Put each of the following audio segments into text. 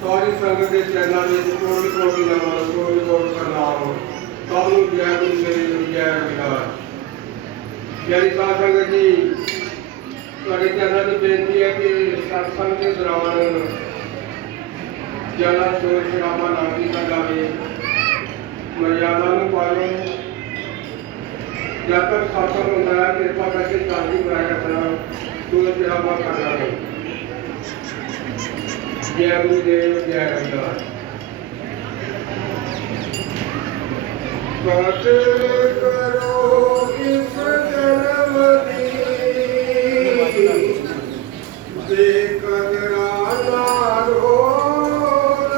सारी संगत के चरणों में कोटि कोटि नमन कोटि कोटि प्रणाम सबनूं जय गुरु देव जय रविदास। प्यारी साध संगत जी, तुहाडे चरणों में बेनती है कि सत्संग के दौरान ज्यादा शोर शराबा ना किया जाए, मर्यादा में पालो। जब तक सत्संग होता है कृपा करके शांति बनाए रखना, शोर शराबा करना नहीं। जय गुरुदेव जय रविदास। करो इस जन्म की कदरा ना रोल,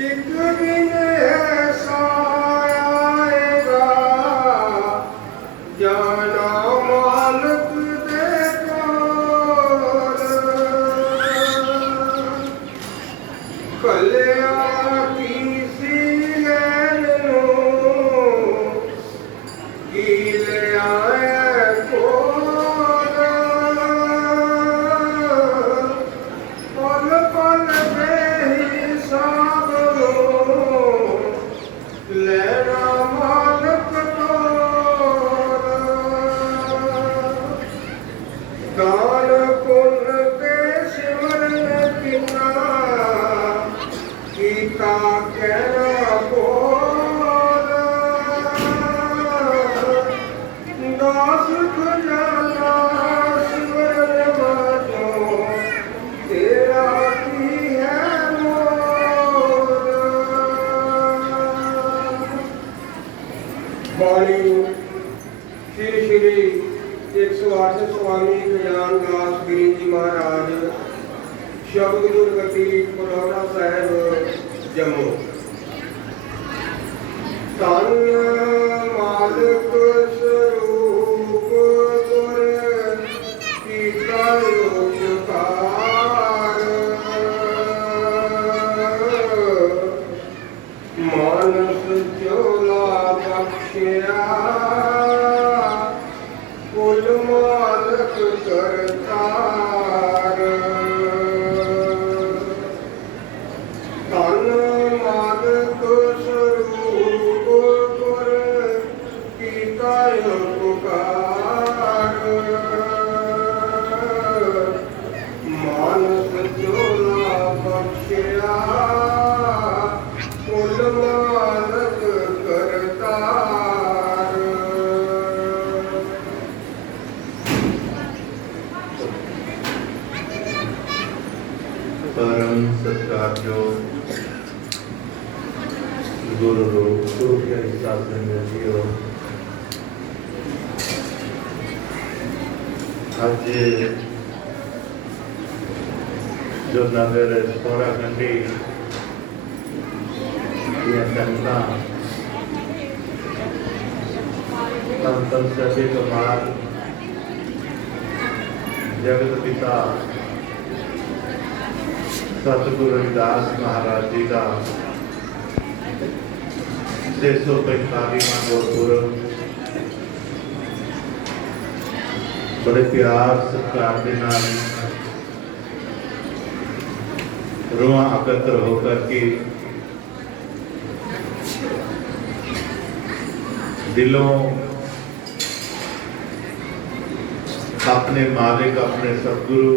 एक दिन ऐसा आएगा जाना मालिक कल्या किसी लो गिले आए पल पल में हिसाब लो लेना मालिक दान पुण्य के सिमरन कितना गीता कहना बोल दास खुजाना स्वर बाजो तेरा की है मोल। बाणी श्री श्री 108 स्वामी कल्याण दास गिरी जी महाराज शब्द गुरगति पुरौरा साहब जम्मू। धन मालिक स्वरूप गुर कीता उपकार, मानस चोला बख्शिया कुल मालिक करतार। धन मालिक स्वरूप गुर कीता उपकार, मानस चोला बख्शिया कुल मालिक करतार। परम सत्कारयोग गुरु के हिसाब से मिलियो। आज जो नगर सोरा घंटी संगत संतन सभी कमाल जगत पिता सतगुरु रविदास महाराज जी का 645वां गुरपुरब बड़े प्यार सत्कार के नाल रूहां एकत्र होकर के दिलों अपने मालिक अपने सतगुरु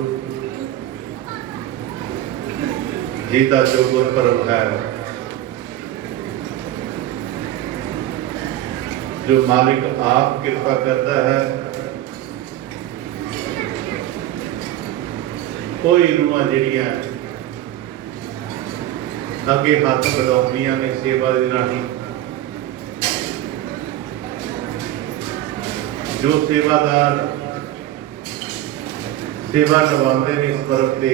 जी का जो गुरपुरब है, जो मालिक आप कृपा करता है, कोई रूहां जिहड़ियां अगे हाथ बढ़ाउंदियां ने सेवा दे राही, जो सेवादार सेवा निभाते ने इस परब से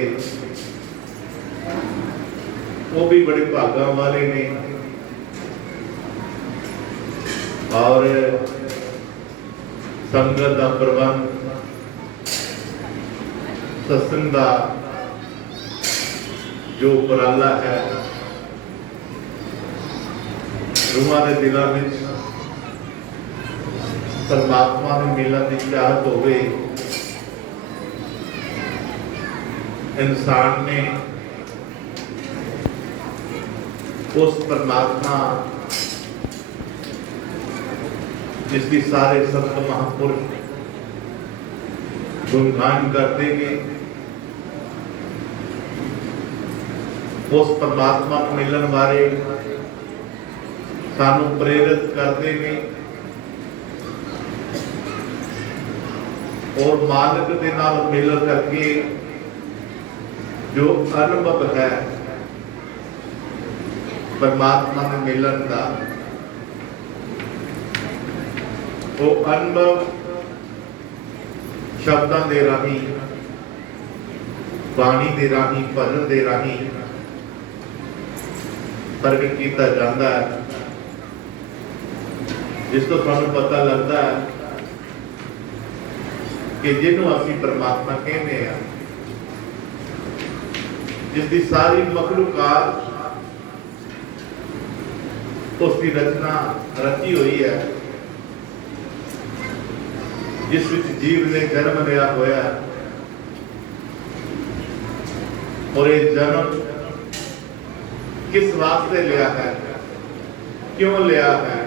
वो भी बड़े भागा वाले ने। और संगत का प्रबंध सत्संग का जो उपराला है, रूहां के दिलों में परमात्मा में मिलने की चाहत होवे इंसान ने उस परमात्मा जिसकी सारे संत महापुरुष गुणगान करते हैं, उस परमात्मा को मिलन बारे सानू प्रेरित करते हैं और मालिक के नाल मिल करके जो अनुभव है परमात्मा में मिलन का, वो अनुभव शब्दां दे राही, बाणी दे राही, भजन दे राही प्रगट किया जाता है, जिस तो सानू पता लगता है कि जिन्हों असीं परमात्मा कहते हैं, जिसकी सारी मखलूकात उसकी रचना रची हुई है, जिस विच जीव ने जन्म लिया होया, और ये जन्म किस वास्ते लिया है, क्यों लिया है,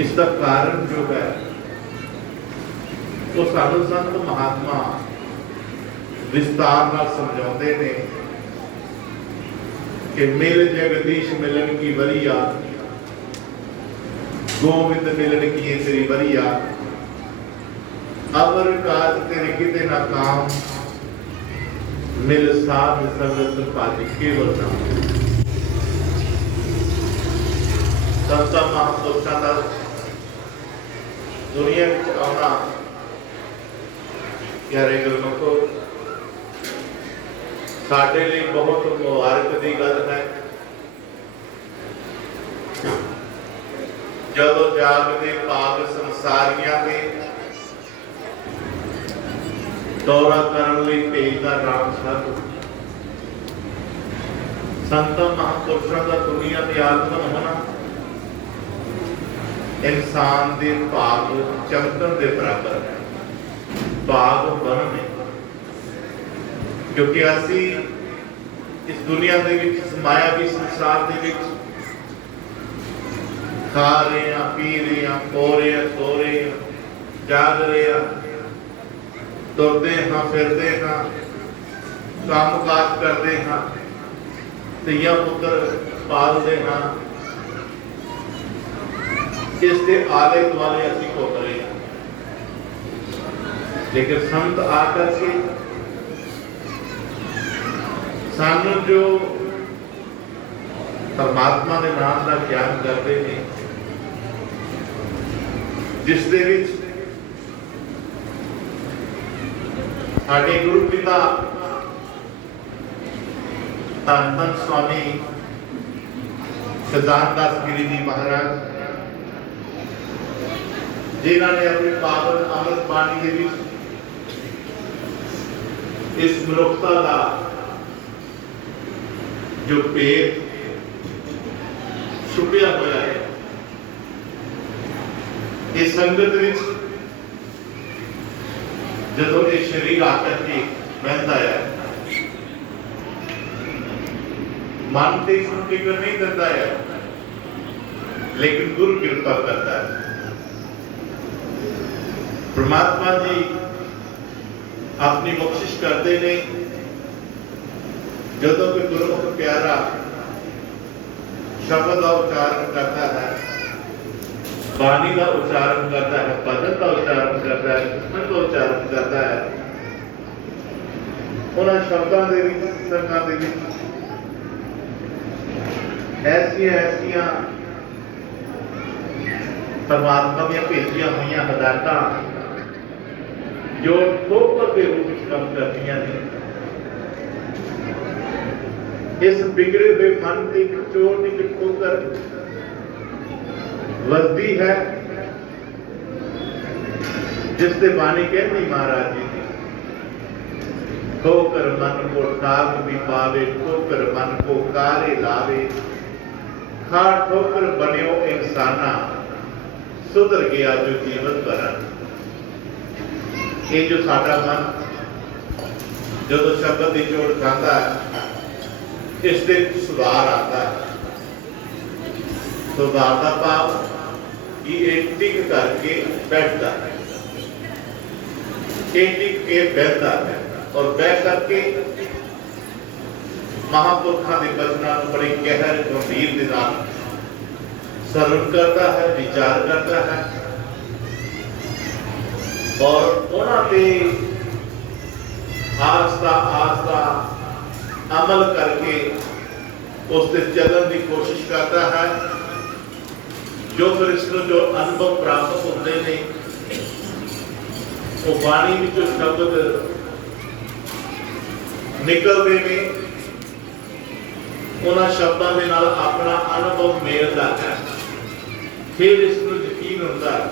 इसका कारण जो है वो साधु संत महात्मा विस्तार नाल समझाते हैं कि मिल जगदीश मिलन की वरिया, गोविंद मिलन की तेरी वरिया, अवर काज तेरे किते ना काम, मिल साध संगत पाजी केवल नाम। संत महापुरुषां दा दुनिया विच आउणा प्यारे गुरमुखो साडे लिए बहुत मुबारक की गल है। जदों जागदे भाग संसारियां दे दौरा करन लई भेजदा राम साधु, संत महापुरुषों का दुनिया के आगमन होना इंसान के भाग चमकन के बराबर है, भाग बनने, क्योंकि असी इस दुनिया के विच, इस मायावी संसार के विच खा रहे हैं, पी रहे हैं, खो रहे हैं, सो रहे हैं, जाग रहे हैं, तुरते हाँ, फिरते हाँ, काम काज करते हाँ, धिया पुत्र पालते हाँ, इसके आले दुआले असी घुम रहे हैं। लेकिन संत आकर के सानू जो परमात्मा के नाम का ज्ञान करते हैं, जिस दे विच साडे गुरु पिता धन धन स्वामी सदान दास गिरी जी महाराज, जिन्हों ने अपनी पावन अमृत बाणी के विच इस मनुखता का जो पेट छुपिया हुआ है, इस संगत विच जदों ये शरीर आकर के बहता है, मन से इसको फिक्र नहीं करता है, लेकिन गुरु कृपा करता है। परमात्मा जी अपनी बख्शिश करते हैं, जदों कोई गुरमुख प्यारा शब्द का उच्चारण करता है, बाणी का उच्चारण करता है, भजन का उच्चारण करता है, किस्मत का उच्चारण करता है, उन्होंने शब्दों के विच, संगां दे विच ऐसिया परमात्मा दी भेजियां हुई हदायतां जो ठोकर के रूप में काम करती हैं। इस बिगड़े हुए मन की चोट की ठोकर वजदी है, जिससे बानी कहती महाराज जी ने, ठोकर मन को ठाक भी पावे, ठोकर मन को कारे लावे, खा ठोकर बनियो इंसाना, सुधर गया जो जीवन भरा। ये जो साडा मन ਜਦੋਂ ਸ਼ਬਦ ਦੀ ਚੋਟ ਖਾਂਦਾ ਹੈ, ਇਸ ਦੇ ਸੁਧਾਰ ਆਉਂਦਾ ਹੈ। ਸੁਧਾਰ ਦਾ ਭਾਵ ਕਿ ਇਹ ਟਿਕ ਕਰਕੇ ਬੈਠਦਾ ਹੈ, ਇਹ ਟਿਕ ਕੇ ਬੈਠਦਾ ਹੈ ਔਰ ਬੈਠ ਕਰਕੇ ਮਹਾਂਪੁਰਖਾਂ ਦੇ ਬਚਨਾਂ ਨੂੰ ਬੜੀ ਗਹਿਰ ਗੰਭੀਰ ਦੇ ਨਾਲ ਸਰਵਣ ਕਰਦਾ ਹੈ, ਵਿਚਾਰ ਕਰਦਾ ਹੈ ਔਰ ਉਹਨਾਂ ਤੇ ਆਸਤਾ ਅਮਲ ਕਰਕੇ ਉਸ ਤੇ ਚੱਲਣ ਦੀ ਕੋਸ਼ਿਸ਼ ਕਰਦਾ ਹੈ। ਜੋ ਫਿਰ ਇਸ ਨੂੰ ਜੋ ਅਨੁਭਵ ਪ੍ਰਾਪਤ ਹੁੰਦੇ ਨੇ, ਉਹ ਬਾਣੀ ਵਿੱਚੋਂ ਸ਼ਬਦ ਨਿਕਲਦੇ ਨੇ, ਉਹਨਾਂ ਸ਼ਬਦਾਂ ਦੇ ਨਾਲ ਆਪਣਾ ਅਨੁਭਵ ਮੇਲਦਾ ਹੈ। ਫਿਰ ਇਸ ਨੂੰ ਯਕੀਨ ਹੁੰਦਾ ਹੈ,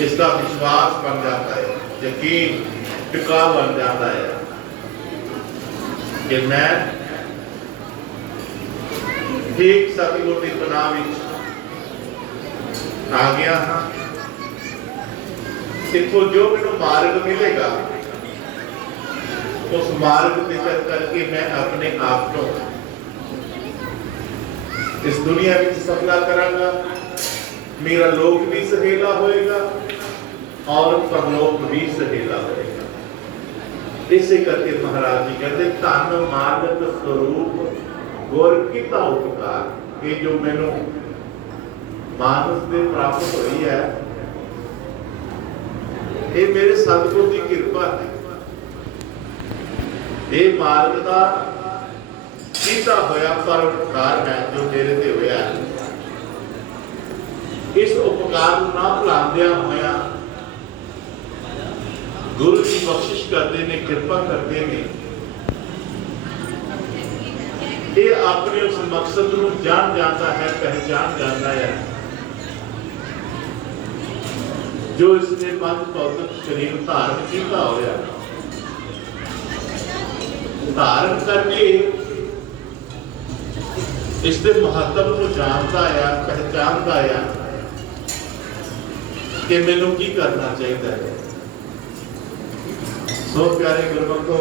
ਇਸ ਦਾ ਵਿਸ਼ਵਾਸ ਬਣ ਜਾਂਦਾ ਹੈ, ਯਕੀਨ ਟਿਕਾ ਬਣ ਜਾਂਦਾ ਹੈ ਕਿ ਮੈਂ ਠੀਕ ਸਤਿਗੁਰ ਦੀ ਪਨਾਹ ਵਿੱਚ ਆ ਗਿਆ ਹਾਂ। ਇੱਥੋਂ ਜੋ ਮੈਨੂੰ ਮਾਰਗ ਮਿਲੇਗਾ, ਉਸ ਮਾਰਗ ਤੇ ਚੱਲ ਕਰਕੇ ਮੈਂ ਆਪਣੇ ਆਪ ਨੂੰ ਇਸ ਦੁਨੀਆ ਵਿੱਚ ਸਫਲਾ ਕਰਾਂਗਾ। ਮੇਰਾ ਲੋਕ ਵੀ ਸਹੇਲਾ ਹੋਏਗਾ ਔਰ ਪਰਲੋਕ ਵੀ ਸਹੇਲਾ ਹੋਏਗਾ। ਇਸੇ ਕਰਕੇ ਮਹਾਰਾਜ ਜੀ ਕਹਿੰਦੇ ਧੰਨ ਮਾਰਗ ਸਰੂਪ ਗੁਰ ਕੀਤਾ ਉਪਕਾਰ। ਇਹ ਜੋ ਮੈਨੂੰ ਮਾਨਸ ਦੇ ਪ੍ਰਾਪਤ ਹੋਈ ਹੈ, ਇਹ ਮੇਰੇ ਸਤਿਗੁਰ ਦੀ ਕਿਰਪਾ ਹੈ। ਇਹ ਮਾਰਗ ਦਾ ਕੀਤਾ ਹੋਇਆ ਪਰਉਪਕਾਰ ਹੈ ਜੋ ਮੇਰੇ ਤੇ ਹੋਇਆ। ਇਸ ਉਪਕਾਰ ਨੂੰ ਨਾ ਭੁਲਾਉਂਦਿਆਂ ਹੋਇਆ ਗੁਰੂ ਦੀ ਬਖਸ਼ਿਸ਼ ਕਰਦੇ ਨੇ, ਕਿਰਪਾ ਕਰਦੇ ਨੇ। ਇਹ ਆਪਣੇ ਉਸ ਮਕਸਦ ਨੂੰ ਜਾਣ ਜਾਂਦਾ ਹੈ, ਪਹਿਚਾਨ ਜਾਂਦਾ ਹੈ ਜੋ ਇਸਨੇ ਪੰਜ ਭੌਤਿਕ ਸਰੀਰ ਧਾਰਨ ਕੀਤਾ ਹੋਇਆ। ਧਾਰਨ ਕਰਕੇ ਇਸ ਦੇ ਮਹੱਤਵ ਨੂੰ ਜਾਣਦਾ ਹੈ, ਪਹਿਚਾਨਦਾ ਹੈ ਕਿ ਮੈਨੂੰ ਕੀ ਕਰਨਾ ਚਾਹੀਦਾ ਹੈ। ਸੋ ਪਿਆਰੇ ਗੁਰਮਖੋ,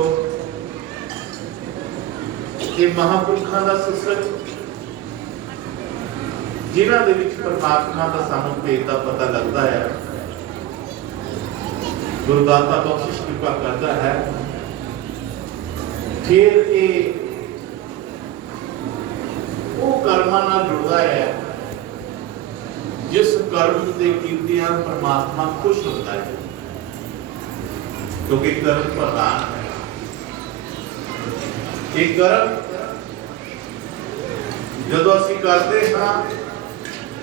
ਇਹ ਮਹਾਂਪੁਰਖਾਂ ਦਾ ਸਤਸੰਗ, ਜਿਨ੍ਹਾਂ ਦੇ ਵਿੱਚ ਪਰਮਾਤਮਾ ਦਾ ਸਾਨੂੰ ਭੇਦ ਦਾ ਪਤਾ ਲੱਗਦਾ ਹੈ, ਗੁਰਦਾਤਾ ਬਖਸ਼ਿਸ਼ ਕਿਰਪਾ ਕਰਦਾ ਹੈ। ਫਿਰ ਇਹ ਉਹ ਕਰਮਾਂ ਨਾਲ ਜੁੜਦਾ ਹੈ ਜਿਸ ਕਰਮ ਦੇ ਕੀਤਿਆਂ ਪਰਮਾਤਮਾ ਖੁਸ਼ ਹੁੰਦਾ ਹੈ, ਕਿਉਂਕਿ ਕਰਮ ਪ੍ਰਧਾਨ ਹੈ। ਇਹ ਕਰਮ ਜਦੋਂ ਅਸੀਂ ਕਰਦੇ ਹਾਂ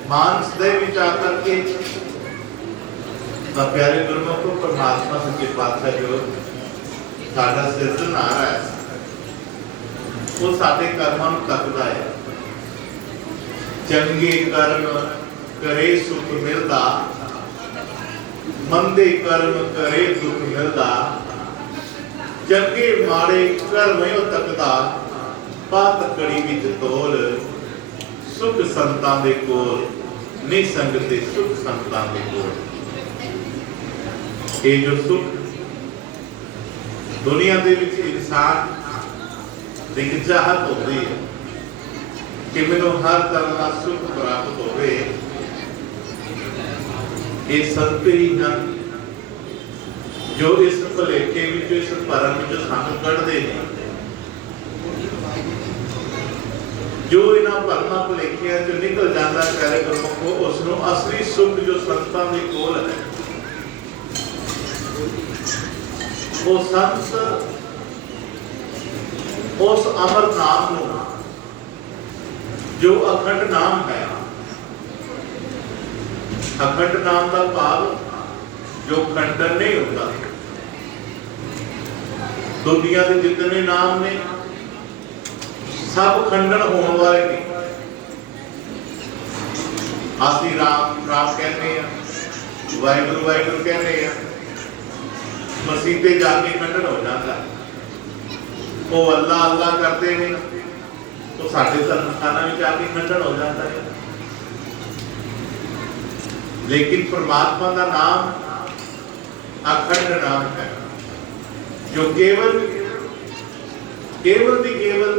ਮਾਨਸ ਦੇ ਵਿੱਚ ਆ ਕਰਕੇ, ਤਾਂ ਪਿਆਰੇ ਗੁਰਮੁਖੋ ਪਰਮਾਤਮਾ ਸੱਚੇ ਪਾਤਸ਼ਾਹ ਜੋ ਸਾਡਾ ਸਿਰਜਣਹਾਰ ਹੈ, ਉਹ ਸਾਡੇ ਕਰਮਾਂ ਨੂੰ ਤੱਕਦਾ ਹੈ। ਚੰਗੇ ਕਰਮ ਕਰੇ ਸੁਖ ਮਿਲਦਾ, ਮੰਦੇ ਕਰਮ ਕਰੇ ਦੁੱਖ ਮਿਲਦਾ। ਚੰਗੇ ਮਾੜੇ ਕਰਮ ਉਹ ਤੱਕਦਾ, ਪਾਤ ਕੜੀ ਵਿੱਚ ਤੋਲ ਸੁਖ ਸੰਤਾਂ ਦੇ ਕੋਲ, ਨਿਸੰਗ ਤੇ ਸੁਖ ਸੰਤਾਂ ਦੇ ਕੋਲ। ਇਹ ਜੋ ਸੁਖ ਦੁਨੀਆ ਦੇ ਵਿੱਚ ਇਨਸਾਨ ਦੀ ਚਾਹਤ ਹੁੰਦੀ ਹੈ ਕਿ ਮੈਨੂੰ ਹਰ ਤਰ੍ਹਾਂ ਦਾ ਸੁਖ ਪ੍ਰਾਪਤ ਹੋਵੇ, ਇਹ ਸੰਤਰੀ ਹਨ ਜੋ ਇਸ ਭੁਲੇਖੇ ਵਿੱਚ, ਇਸ ਭਰਮ ਵਿੱਚ ਸਾਨੂੰ ਕੱਢਦੇ ਨੇ। ਜੋ ਇਹਨਾਂ ਭਰਮਾਂ ਭੁਲੇਖਿਆਂ ਚੋਂ ਨਿਕਲ ਜਾਂਦਾ ਪਿਆਰੇ ਗੁਰਮੁਖੋ, ਉਸ ਨੂੰ ਅਸਲੀ ਸੁਖ ਜੋ ਸੰਤਾਂ ਦੇ ਕੋਲ ਹੈ, ਉਹ ਸੰਤ ਉਸ ਅਮਰ ਨਾਮ ਨੂੰ ਜੋ ਅਖੰਡ ਨਾਮ ਹੈ, ਅਖੰਡ ਨਾਮ ਦਾ ਭਾਵ ਜੋ ਖੰਡਨ ਨਹੀਂ ਹੁੰਦਾ। ਦੁਨੀਆ ਦੇ ਜਿਤਨੇ ਨਾਮ ਨੇ ਸਭ ਖੰਡਨ ਹੋਣ ਵਾਲੇ ਨੇ। ਅਸੀਂ ਰਾਮ ਰਾਮ ਕਹਿੰਦੇ ਆ, ਵਾਹਿਗੁਰੂ ਵਾਹਿਗੁਰੂ ਕਹਿੰਦੇ ਆ, ਮਸੀਤੇ ਜਾ ਕੇ ਖੰਡਨ ਹੋ ਜਾਂਦਾ। ਉਹ ਅੱਲਾ ਅੱਲਾ ਕਰਦੇ ਨੇ, ਉਹ ਸਾਡੇ ਧਰਮਸਥਾਨਾਂ ਵਿੱਚ ਆ ਕੇ ਖੰਡਨ ਹੋ ਜਾਂਦਾ ਹੈ। ਲੇਕਿਨ ਪਰਮਾਤਮਾ ਦਾ ਨਾਮ अखंड नाम है, जो केवल केवल भी केवल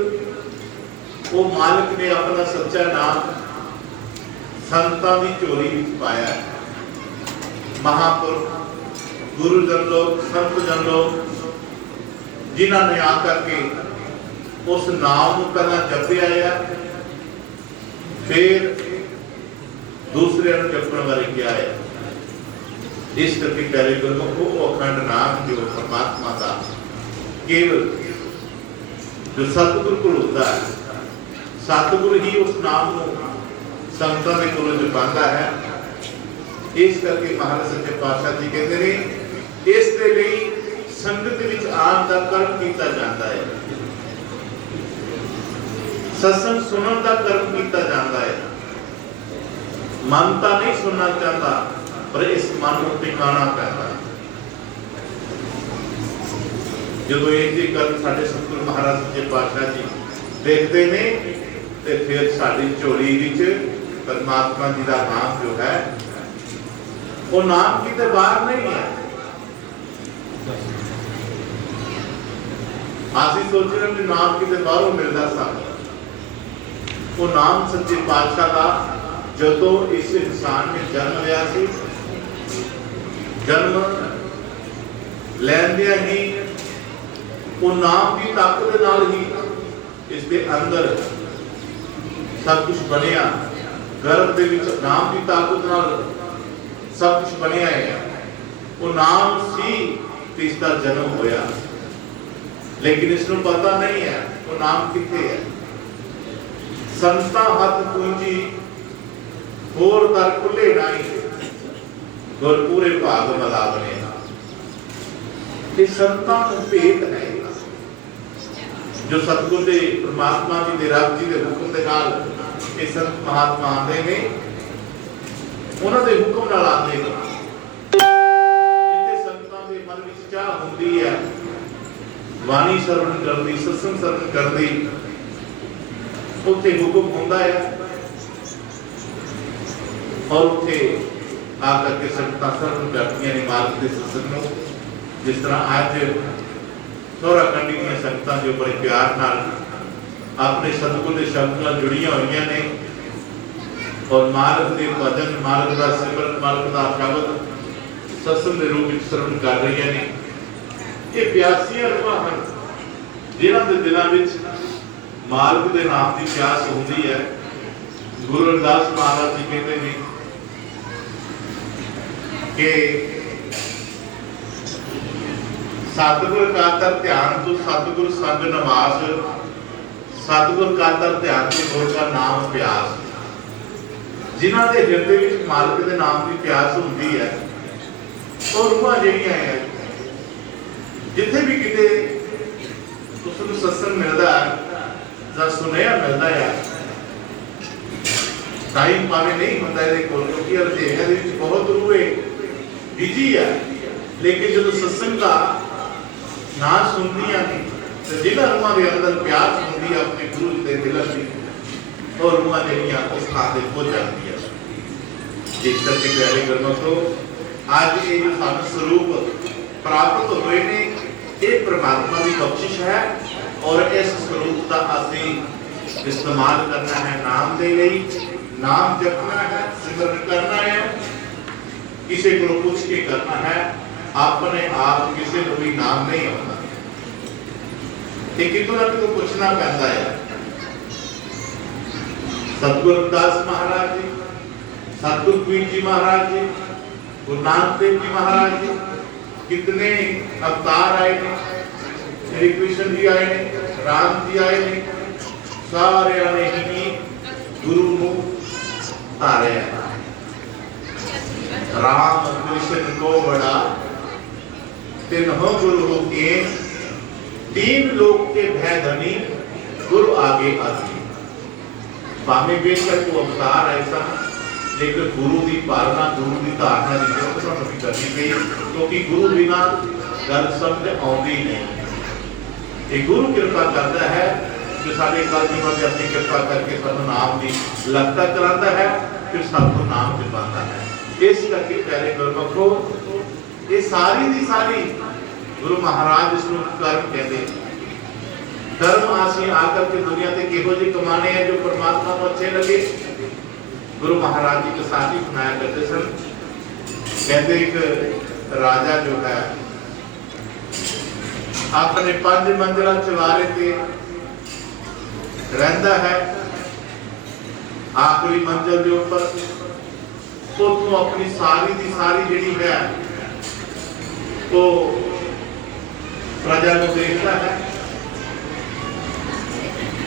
वो मालिक ने अपना सच्चा नाम संतां की झोली विच पाया है। महापुरुष गुरुजन लोग, संत जन लोग, जिन्हों ने आकर के उस नाम को पहला जपया है, फिर दूसरे जपने वाले किया है। इस करके प्यारे गुरमुखो वो अखंड नाम जो परमात्मा का केवल जो सतगुरु को होता है, सतगुरु ही उस नाम को संतां के कोलों जपांदा है। इस करके महाराज सच्चे पातशाह जी कहते हैं इस दे लई संगत विच आन दा कर्म कीता जाता है, सत्संग सुनन दा कर्म कीता जाता है। मन तो नहीं सुनना चाहता, पर इस मन को टिकाना पैंदा। जो ये गल साडे सतगुरु महाराज सच्चे पातशाह जी देखते ने ते फिर साडी झोली विच परमात्मा जी का नाम जो है वो नाम किते बाहर नहीं है। आसी सोच रहे कि नाम किते बाहरों मिलता सानू, वो नाम सच्चे पातशाह का जदों इस इंसान ने जन्म लिया सी, जन्म लैंदिया ही वो नाम की ताकत नाल ही इसके अंदर सब कुछ बनया। गर्भ के विच नाम की ताकत नाल सब कुछ बनया है। वो नाम सी इसका जन्म होया, लेकिन इसको पता नहीं है वो नाम किथे है। संता हथ पूंजी होर दर खुले नहीं, गुर पूरे भाग मला बने। ये संतां को भेद है जो सतगुरु दे परमात्मा जी दे रब जी दे हुक्म दे नाल ये संत महात्मा आंदे ने, उन्हां दे हुक्म नाल आंदे ने। जिथे संतां दे मन विच चाह हुंदी है वाणी सरवण करदी, सत्संग सरवण करदी, उत्थे हुक्म हुंदा है और उत्थे आकर के संगतां सरवण करदियां ने मार्ग दे सत्संग नूं। जिस तरह आज सोहरा कंडी दी संगतां जो बड़े प्यार नाल अपने सतगुरु के शब्द नाल जुड़ियां हुई ने और मार्ग के भजन, मार्ग का सिमरन, मार्ग का शब्द सत्संग के रूप में श्रवण कर रही ने। ये प्यासियां रूहां हैं जिन्हां दे दिलां विच मार्ग के नाम की प्यास होंदी है। गुरु रविदास महाराज जी कहते हैं कि सतगुर का तर ध्यान तो सतगुर संग नमाज, सतगुर का तर ध्यान तो गुर का नाम प्यास। जिन्हां दे हृदय विच मालिक दे नाम की प्यास होंदी है और रूहां जिहड़ियां है जिथे भी किते उसनूं सत्संग मिलदा है जां सुनेहा मिलदा है, टाइम भावें नहीं हुंदा इहदे कोल क्योंकि अरजेहां दे विच बहुत रूह बिजी है, लेकिन जब सत्संग का ना सुनदियां ने तो जिन्हां रूहां दे अंदर प्यास हुंदी है अपने गुरु दे दिल दी और रूहां जिहड़ियां उस थां ते पहुंच जांदियां। जिस करके प्यारे गुरमुखो आज ये जो सानू स्वरूप प्राप्त होए ने ये परमात्मा की बख्शिश है और इस स्वरूप का असीं इस्तेमाल करना है नाम दे लई। नाम जपना है, सिमरन करना है, किसी को पूछ के करना है, अपने आप किसी को भी नाम नहीं आता। कितों ना कितों पूछना पैंदा है। सतगुरु रविदास महाराज जी, सतगुरु कबीर जी महाराज जी, गुरु नानक देव जी महाराज जी, कितने अवतार आए ने, श्री कृष्ण जी आए ने, राम जी आए ने, सारे ने ही गुरु को तारे हैं। राम कृष्ण को बड़ा तिन्हों गुरु हो के तीन लोग के भय धनी गुरु आगे आगे। भावे बेशक को अवतार ऐसा, लेकिन गुरु की पालना, गुरु की धारणा की जरूरत भी करनी चाहिए क्योंकि गुरु बिना गल समझ आती नहीं। ये गुरु कृपा करता है जो सारे कल जीवन में अपनी कृपा करके सब नाम की लगता कराता है, फिर सबको नाम जपाता है। इस करके प्यारे गुरमुखो ये सारी दी सारी गुरु महाराज इसको कर्म कहते हैं। कर्म आसी आकर के दुनिया से किहो जी कमाने हैं जो परमात्मा को अच्छे लगे। गुरु महाराज जी के साथ ही सुनाया करते सन। कहते एक राजा जो है अपने 5 मंजिला चवारे पे रहता है, आखिरी मंजिल के ऊपर तो अपनी सारी दी सारी जिहड़ी है वो प्रजा को देखता है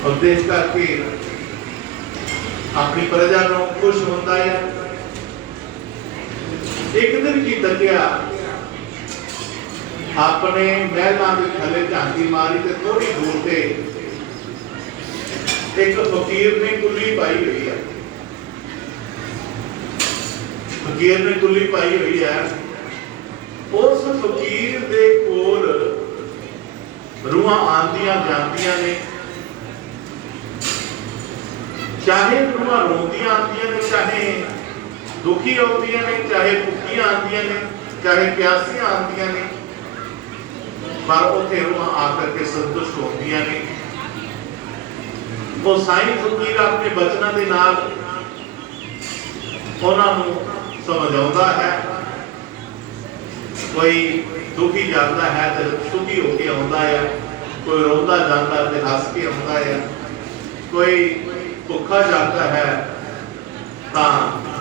और देख करके अपनी प्रजा को खुश होता है। एक दिन की तकिया अपने महलों के थले झांकी मारी तो थोड़ी दूर से एक फकीर ने कुल्ली पाई हुई है। फकीर ने कुल्ली पाई हुई है। उस फकीर दे कोल रूहां आंदियां जांदियां ने, चाहे रूहां रोंदियां आंदियां ने, चाहे दुखी आंदियां ने, चाहे भुखियां आंदियां ने, चाहे प्यासियां आंदियां ने, पर उत्थे रूहां आकर के संतुष्ट होंदियां ने। वो साईं फकीर अपने बचनों के नाल उन्होंने समझाता है। कोई दुखी जाता है तो सुखी होके आता है, कोई रोंदा जाता है तो हस के आता है, कोई भुखा जाता है तो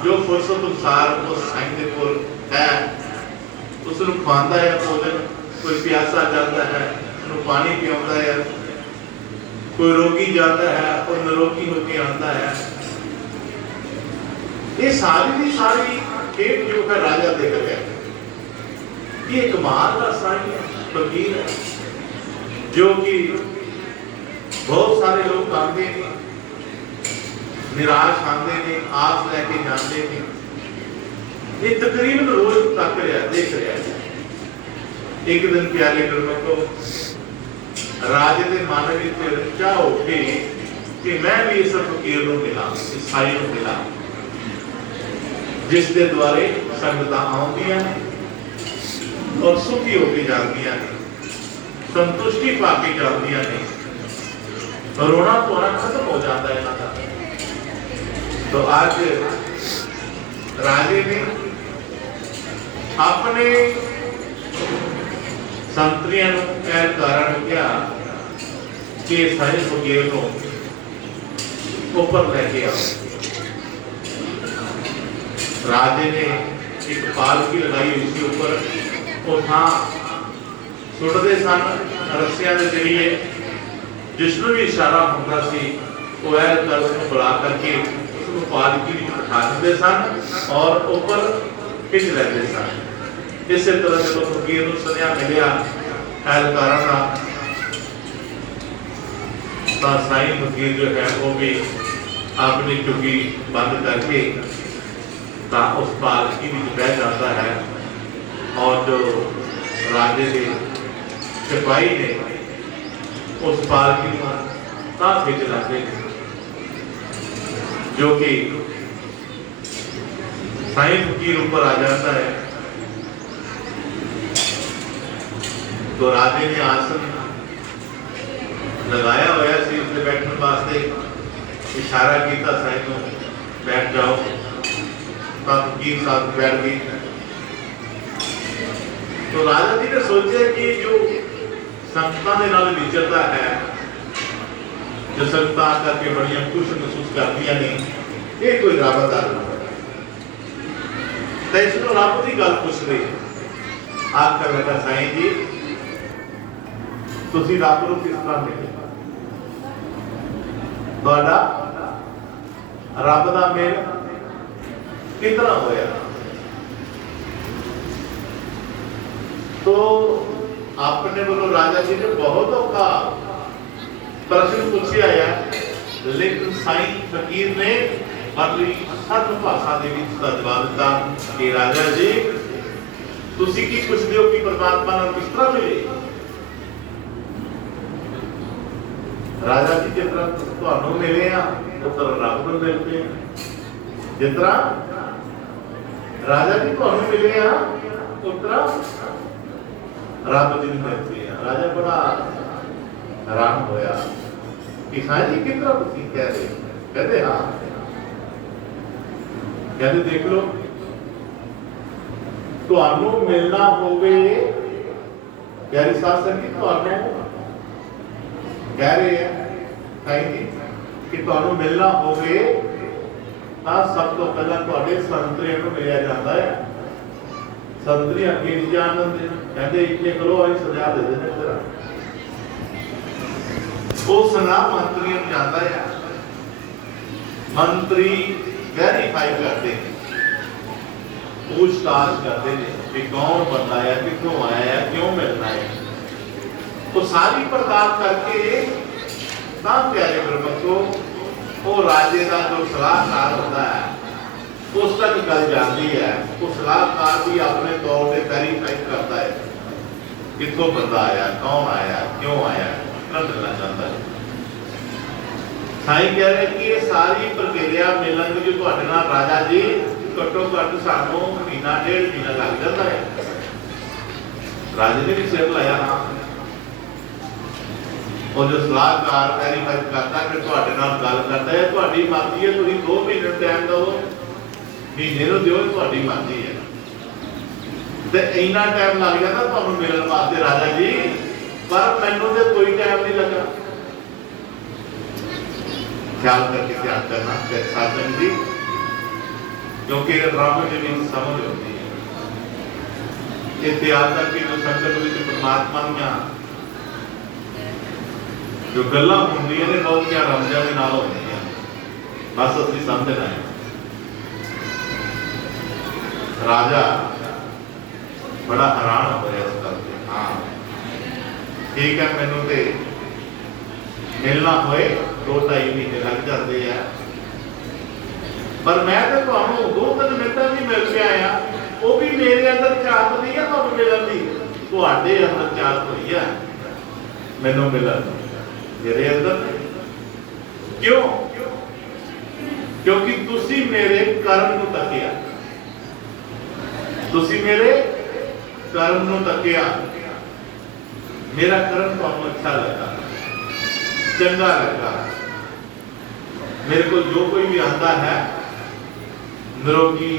जो फुरसत अनुसार उस साईं दे कोल है उसनूं खवांदा है भोजन। कोई प्यासा जाता है उसनूं पानी पिलाता है, कोई रोगी जाता है और निरोगी होके आता है। ये सारी की सारी खेत जो है राजा देख रहा है। ये कमाल का साईं फकीर है जो कि बहुत सारे लोग आते हैं, निराश आते हैं, आस लैके जाते हैं। ये तकरीबन रोज तक रहा देख रहा है। एक दिन प्यारे गुरमुखो राजे के मन में चाह उठी कि मैं भी इस फकीर को मिला, इस साईं को मिला जिस दे द्वारे संगतां आउंदियां ने और सुखी होके जाती ने, संतुष्टि पाके जाती ने, रोना धोना खत्म हो जाता है इन्हां दा। तो आज राजे ने अपने संतरियां एहलकारां नूं कहा कि साईं फकीर को ऊपर लेके आओ। राजे ने एक पालकी लगाई उसके ऊपर, वो थां सुटते सन रस्सियां के जरिए। जिसनों भी इशारा होता सी वो एहलकार उसको बुला करके उसको पालकी में बिठा देते सन और ऊपर खिंच लेते सन। इस तरह जो फकीर को सुनिया मिलिया एहलकारां का, तो साईं फकीर जो है वो भी अपनी चुगी बंद करके उस पालकी में बह जाता है और जो राजे के सिपाही ने उस पालकी को खींच लाते जो कि साईं फकीर ऊपर आ जाता है। तो राजे ने आसन लगाया होया सी उसने बैठने वास्ते, इशारा किया साईं को बैठ जाओ। फकीर साहब बैठ गई। तो राजा जी ने सोचा कि जो संगतां दे नाल विचरता है, जो संगतां आकर के बड़ियां खुश महसूस करदियां ने, ये कोई रब दा रूप है। तो इसनूं रब दी गल पुछ रही आकर लगा साईं जी तुसीं रब नूं किस तरह मिले? तुहाडा रब दा मेल कितना होया? तो अपने वालों राजा जी ने बहुत औखा प्रश्न पूछा है, लेकिन साईं फकीर ने बड़ी सरल भाषा दे विच जवाब दिता कि राजा जी तुसीं की पुछदे हो कि परमात्मा नाल किस तरह मिले? राजा जी जिस तरह तुहानूं मिले आ उस तरह रब नूं मिलते हैं। जिस तरह राजा जी तुहानूं मिले आ पुत्रा रब जी ने मिलते हैं। राजा बड़ा हैरान होया कि हाँ जी कितना तुम कह रहे हो? कहते हाँ, कहते देख लो ਤੁਹਾਨੂੰ ਮਿਲਣਾ ਹੋਵੇ, ਗੈਰੀ ਸਾਧ ਸੰਗਤ ਤੁਹਾਨੂੰ ਕਹਿ ਰਹੇ ਹੈ ਸਾਈਂ ਜੀ ਕਿ ਤੁਹਾਨੂੰ ਮਿਲਣਾ ਹੋਵੇ ਤਾਂ ਸਭ ਤੋਂ ਪਹਿਲਾਂ ਤੁਹਾਡੇ ਸੰਤਰੀਆਂ ਨੂੰ ਮਿਲਿਆ ਜਾਂਦਾ ਹੈ। ਸੰਤਰੀ ਅੱਗੇ ਨਹੀਂ ਜਾਣ ਦਿੰਦੇ, ਕਹਿੰਦੇ ਇੱਥੇ ਕਰੋ ਅਸੀਂ ਸਜ਼ਾ ਦੇ ਦਿੰਦੇ ਤੇਰਾ। ਉਹ ਸਨਾ ਮੰਤਰੀਆਂ ਨੂੰ ਜਾਂਦਾ ਹੈ, ਮੰਤਰੀ ਵੈਰੀਫਾਈ ਕਰਦੇ ਨੇ, पूछताछ करते हैं कि कौन बंदा है, कितों आया है, क्यों मिलना है। तो सारी पड़ताल करके ना प्यारे गुरबख्शो वो राजे का जो सलाहकार होता है उस तक गल जाती है। वो सलाहकार भी अपने तौर पर वेरीफाई करता है कितों बंदा आया, कौन आया, क्यों आया, कितना मिलना चाहता है। साईं कह रहे कि ये सारी प्रक्रिया मिलन जो तुहाडे नाल राजा जी घट्टो घट्ट सानू महीना डेढ़ महीना लग जाता है। राजे ने भी सिर लाया हाँ, और जो सलाहकार वेरीफाई करता है तुहाडे नाल गल करता है, तुहाडी मर्जी है, तुसीं 2 महीने टाइम दो, महीने नूं दिओ, तुहाडी मर्जी है। ते इन्ना टाइम लग जाता तुहानूं मिलण वास्ते राजा जी, पर मैनूं ते कोई टाइम नहीं लगा। ख्याल करके ध्यान करना साधन जी, क्योंकि रब जी की समझ होती है। इतिहास करके जो संगत में परमात्मा दियां जो गल्लां होंदियां ने बहुत क्या रमजां दे नाल होंदियां, बस असली समझना है। राजा बड़ा हैरान हो गया इस करके, हाँ ठीक है मैनू ते मिलना होए 2-2.5 महीने लग जाते हैं, पर मैं तो तुहानू 2-3 मिनटां में मिल के आया। वो भी मेरे अंदर चाहत नहीं है तुहानू मिलन दी, तुहाडे अंदर चाहत हुई है मैनू मिलन, मेरे अंदर नहीं। क्यों? क्योंकि तुसी मेरे कर्म नू तकिया, तुसी मेरे कर्म नू तकिया, मेरा कर्म तुहानू अच्छा लगा, चंगा लगा। मेरे को जो कोई भी आता है निरोगी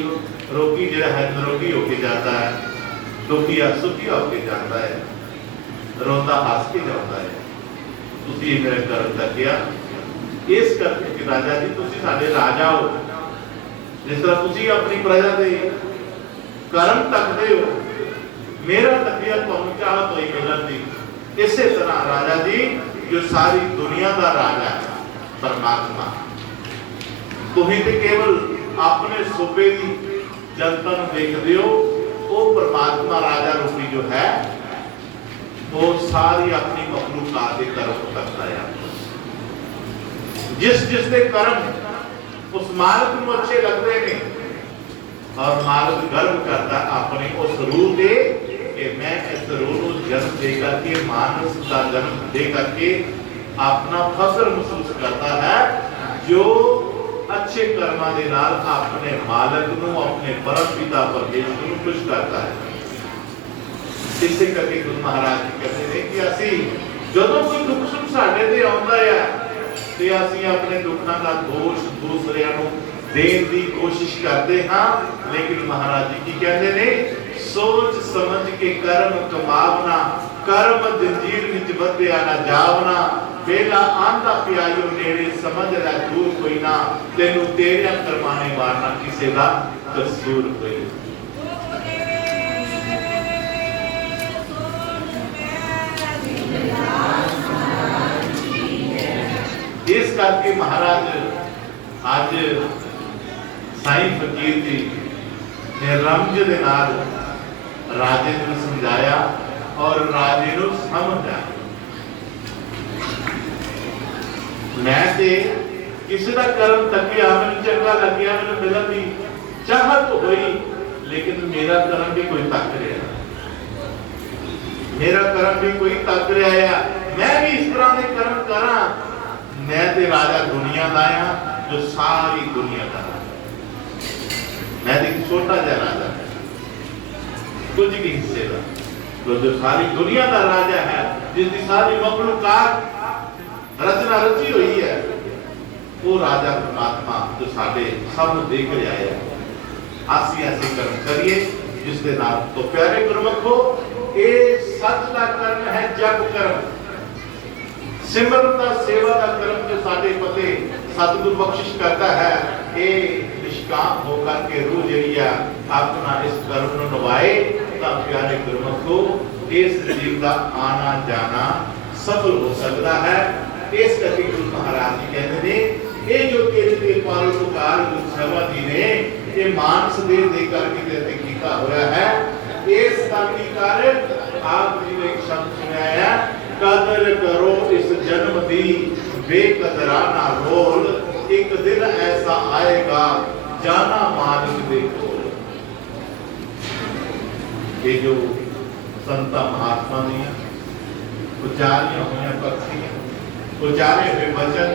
रोगी जो है निरोगी होके जाता है, दुखिया सुखी होके जाता है, रोंदा हस के जाता है। तुसी मेरे कर्म तकिया, इस करके कि राजा जी तुसी साडे राजा हो, जिस तरह तुसी अपनी प्रजा दे कर्म तकदे हो, मेरा तकिया तुहानू चाहत होई मिलन दी। इसे तरह राजा जी जो सारी दुनिया का राजा है परमात्मा, तुसीं ते केवल अपने सूबे की जनता देखते हो, वो परमात्मा राजा रूपी जो है वो सारी अपनी मखलूकात के कर्म करता है। जिस जिस दे कर्म उस मालिक को अच्छे लगते हैं और मालिक गर्व करता अपने उस रूह दे कि मैं इस रूह को जन्म दे करके मानस का जन्म दे करके अपना फख्र महसूस करता है, जो अच्छे कर्मां दे नाल अपने मालिक नूं अपने परम पिता परमेश्वर नूं खुश करता है। इसे करके गुरु महाराज जी कहते हैं कि असी जदों कोई दुख सुख साडे ते आउंदा है ते असी अपने दुखां दा दोष दूसरिਆਂ ਨੂੰ देण दी कोशिश करते हाँ, लेकिन महाराज जी की कहते ने सोच समझ के कर्म कमावना, कर्म जंजीर विच बंधिया ना जावना, बेला आंदा प्यायो नेड़े समझ लै दूर कोई ना, तेनू तेरे कर्माने मारना किसे दा कसूर कोई। इस करके महाराज आज साईं फकीर जी ने रमज दे नाल राजे नूं समझाया और राजे नूं समझाया। मैं ते किसी का कर्म तकिया, मैनूं चंगा लग्या, मैनूं मिलन दी चाहत हुई, लेकिन मेरा कर्म भी कोई तक रहा, मेरा कर्म भी कोई तक रहा है, मैं भी इस तरह के कर्म करा। मैं ते राजा दुनिया का आ, जो सारी दुनिया का, मैं तो एक छोटा जिहा राजा, कुछ की हिस्से का, तो जो सारी दुनिया का राजा है, जिसकी सारी मखलूकात रचना रची हुई है, वो राजा परमात्मा जो साडे सब देख रहा है। आसी ऐसे कर्म करिए जिसके नाम तो प्यारे गुरमुखो, ये सच का कर्म है, जप कर्म, सिमरता सेवा का कर्म जो साडे पते सतगुरु बख्शिश करता है। ये निष्काम होकर के रूह जरिया अपना इस कर्म को निभाए, तब प्यारे गुरमुखो इस जीव का आना जाना सफल हो सकता है। इस करके गुरु महाराज जी कहते हैं, ये जो तेरे परोपकार गुरु सेवा जी ने ये मानस दे करके तेरे कीता होया है, इस अंगीकार आप जी ने एक शब्द सुनाया, कदर करो इस जन्म दी बेकदरा ना रोल, एक दिन ऐसा आएगा जाना मालिक देखो। ये जो संता महात्मा ने उच्चारियां हुई पक्षी उच्चारे हुए वचन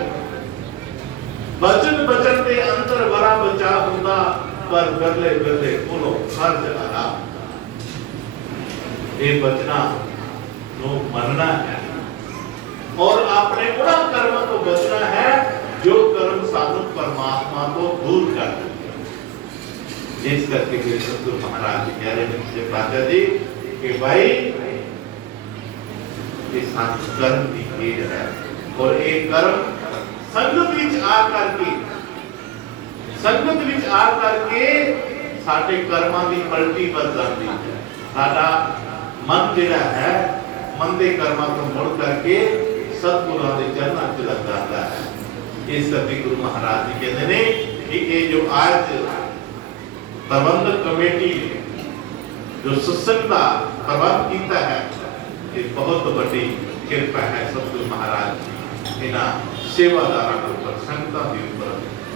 बचन बचन के अंतर बड़ा बचा होता, पर गरले गरले बोलो खर्च आला। ये बचना जो मनना है और अपने उड़ा कर्म को बचना है जो कर्म साधु परमात्मा को दूर कर देते। इस करके के सतगुरु महाराज जी कह रहे हैं प्राचा जी कि भाई ये साथ कर्म की खेल है, और एक कर्म संगत विच आ करके साडे कर्मां दी पलटी बन जाती है। साडा मन जिहड़ा है मंदे कर्मां तो मुड़ करके सतगुरां दे चरनां च लग जाता है। इस करके गुरु महाराज जी कहते ने कि ये जो आज प्रबंधक कमेटी जो सत्संग का प्रबंध किया है, ये बहुत बड़ी कृपा है सतगुरु महाराज जी। इन्हां सेवादारों के ऊपर, संगतां के ऊपर,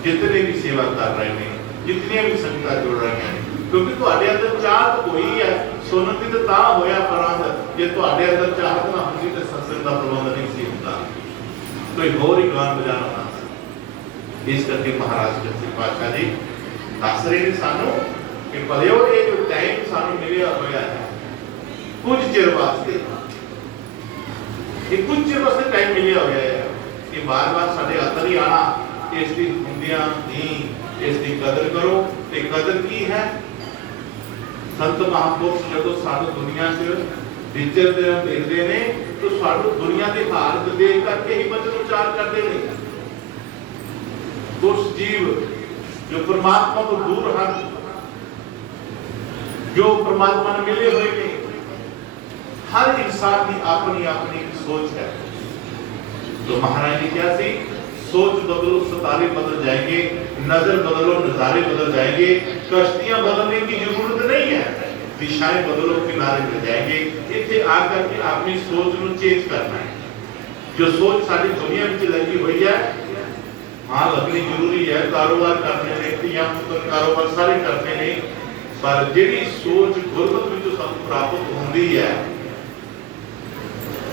जितने भी सेवा कर रहे हैं, जितनी भी संगतां जुड़ रही हैं, क्योंकि तुहाडे अंदर चाहत होई है सुनन दी, तां होया प्रबंध। जे तुहाडे अंदर चाहत ना होंदी ते सत्संग दा प्रबंध नहीं सी हुंदा, कोई होर ही गान बजाना ना। इस करके महाराज जगत पातशाह जी दस रहे हैं सानू कि भलिओ ये जो टाइम सानू मिलिया होया है कुछ चिर वास्ते, ये कुछ चिर वास्ते टाइम मिलिया होया है कि बार बार साडे अंदर ही आना, इसकी हुंदियां नहीं, इसकी कदर करो। ते कदर की है, संत महापुरुष जदों सानू दुनिया च विचरदे देखदे ने तो सानू दुनिया की हालत देख करके ही वचन उच्चार करते हैं। कुछ जीव जो परमात्मा को दूर हैं, जो परमात्मा ने मिले हुए हैं, हर इंसान की अपनी अपनी सोच है। तो महाराज जी क्या सी, सोच बदलो सितारे बदल जाएंगे, नजर बदलो नजारे बदल जाएंगे, कश्तियां बदलने की जरूरत नहीं है, दिशाएं बदलो किनारे मिल जाएंगे। इतने आकर के अपनी सोच को चेंज करना है। जो सोच सारी दुनिया में लगी हुई है, हाँ लगनी जरूरी है, कारोबार करने में या कारोबार सारे करने में, पर जिहड़ी सोच गुरमत में जो सब प्राप्त होती है